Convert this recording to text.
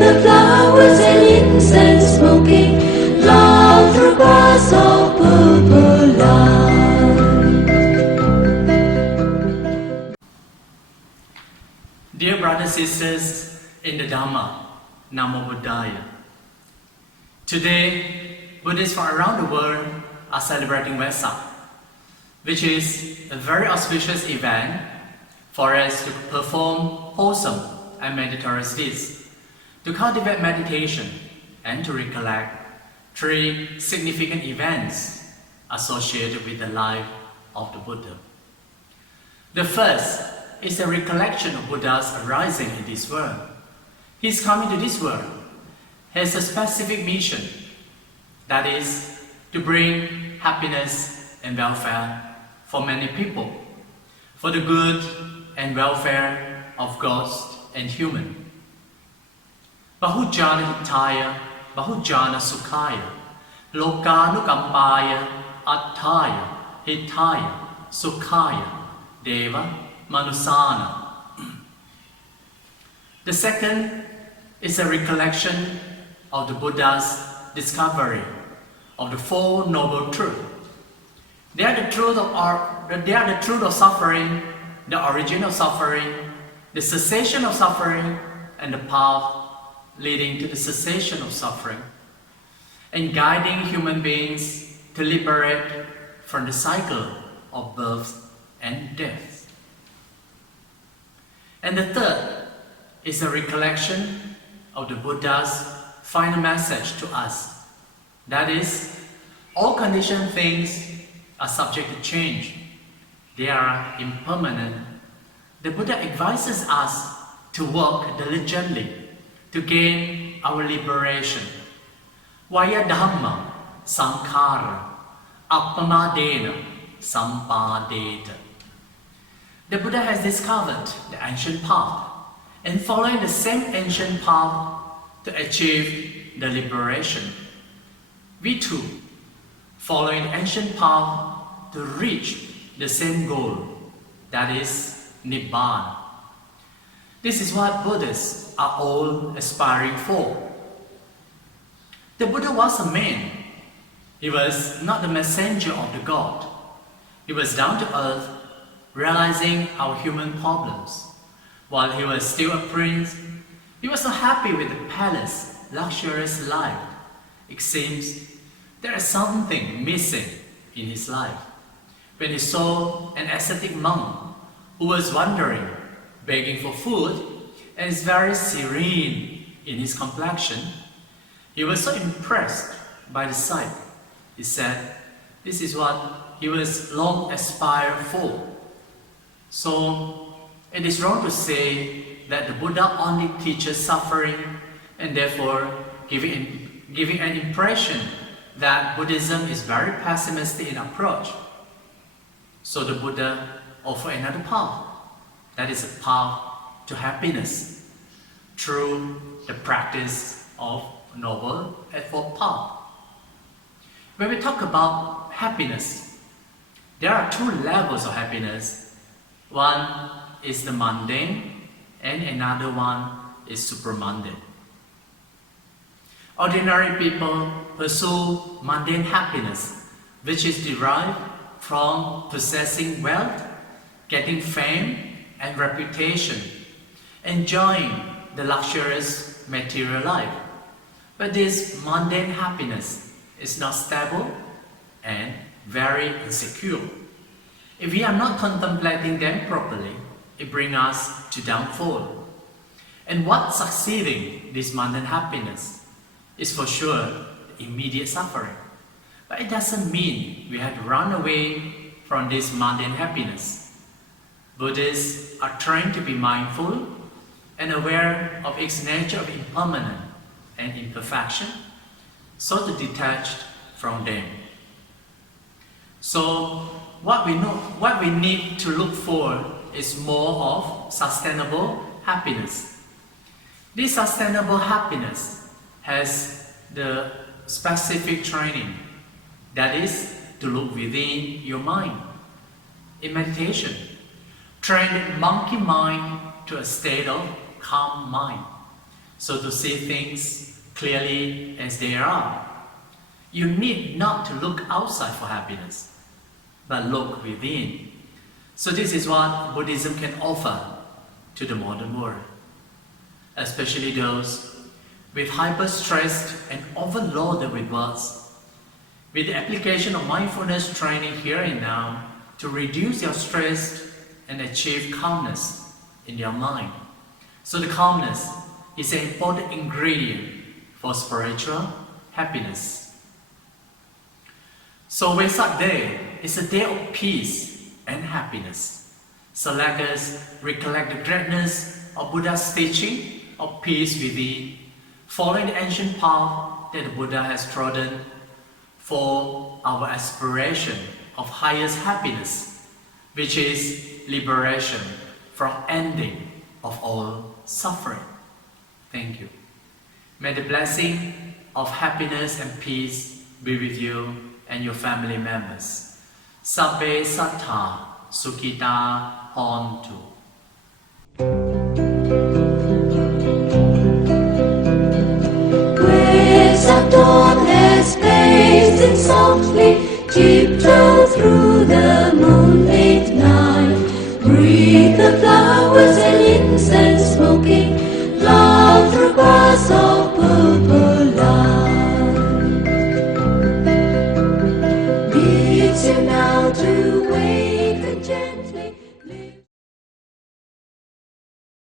the flowers and incense smoking, long through grass of purple light. Dear brothers and sisters in the Dhamma, Namo Buddhaya. Today, Buddhists from around the world are celebrating Wesak, which is a very auspicious event for us to perform wholesome and meritorious deeds, to cultivate meditation, and to recollect three significant events associated with the life of the Buddha. The first is the recollection of Buddha's arising in this world. His coming to this world has a specific mission, that is, to bring happiness and welfare for many people, for the good and welfare of ghosts and human. Bahujana Hittaya, Bahujana Sukhaya, Lokanukampaya, Attaya, Hittaya, Sukhaya, Deva, Manusana. The second is a recollection of the Buddha's discovery of the Four Noble Truths. They are the truth of suffering, the origin of suffering, the cessation of suffering, and the path leading to the cessation of suffering, and guiding human beings to liberate from the cycle of birth and death. And the third is a recollection of the Buddha's final message to us. That is, all conditioned things are subject to change. They are impermanent. The Buddha advises us to work diligently to gain our liberation. Vaya Dhamma Sankhara Appamadena Sampadeta. The Buddha has discovered the ancient path, and following the same ancient path to achieve the liberation. We too, following the ancient path to reach the same goal, that is Nibbana. This is what Buddhists are all aspiring for. The Buddha was a man. He was not the messenger of the God. He was down to earth, realizing our human problems. While he was still a prince, he was so happy with the palace, luxurious life. It seems there is something missing in his life. When he saw an ascetic monk who was wandering, begging for food, and is very serene in his complexion, he was so impressed by the sight. He said, this is what he was long aspired for. So, it is wrong to say that the Buddha only teaches suffering and therefore giving an impression that Buddhism is very pessimistic in approach. So the Buddha offered another path, that is a path to happiness through the practice of Noble Eightfold Path. When we talk about happiness, there are two levels of happiness. One is the mundane and another one is supramundane. Ordinary people pursue mundane happiness, which is derived from possessing wealth, getting fame and reputation, enjoying the luxurious material life. But this mundane happiness is not stable and very insecure. If we are not contemplating them properly, it brings us to downfall. And what succeeding this mundane happiness is for sure the immediate suffering. But it doesn't mean we have to run away from this mundane happiness. Buddhists are trained to be mindful and aware of its nature of impermanence and imperfection, so to detach from them. So what we need to look for is more of sustainable happiness. This sustainable happiness has the specific training, that is to look within your mind. In meditation, train the monkey mind to a state of calm mind. So to see things clearly as they are, you need not to look outside for happiness, but look within. So this is what Buddhism can offer to the modern world, especially those with hyper-stressed and overloaded with words. With the application of mindfulness training here and now to reduce your stress and achieve calmness in your mind. So the calmness is an important ingredient for spiritual happiness. So Wesak Day is a day of peace and happiness. So let us recollect the greatness of Buddha's teaching of peace within, following the ancient path that the Buddha has trodden for our aspiration of highest happiness, which is liberation from ending of all suffering. Thank you. May the blessing of happiness and peace be with you and your family members. Sabbe sattha sukhita hontu. Wesak dawn has paced softly, tiptoe through the moonlit night. Breathe the flowers and incense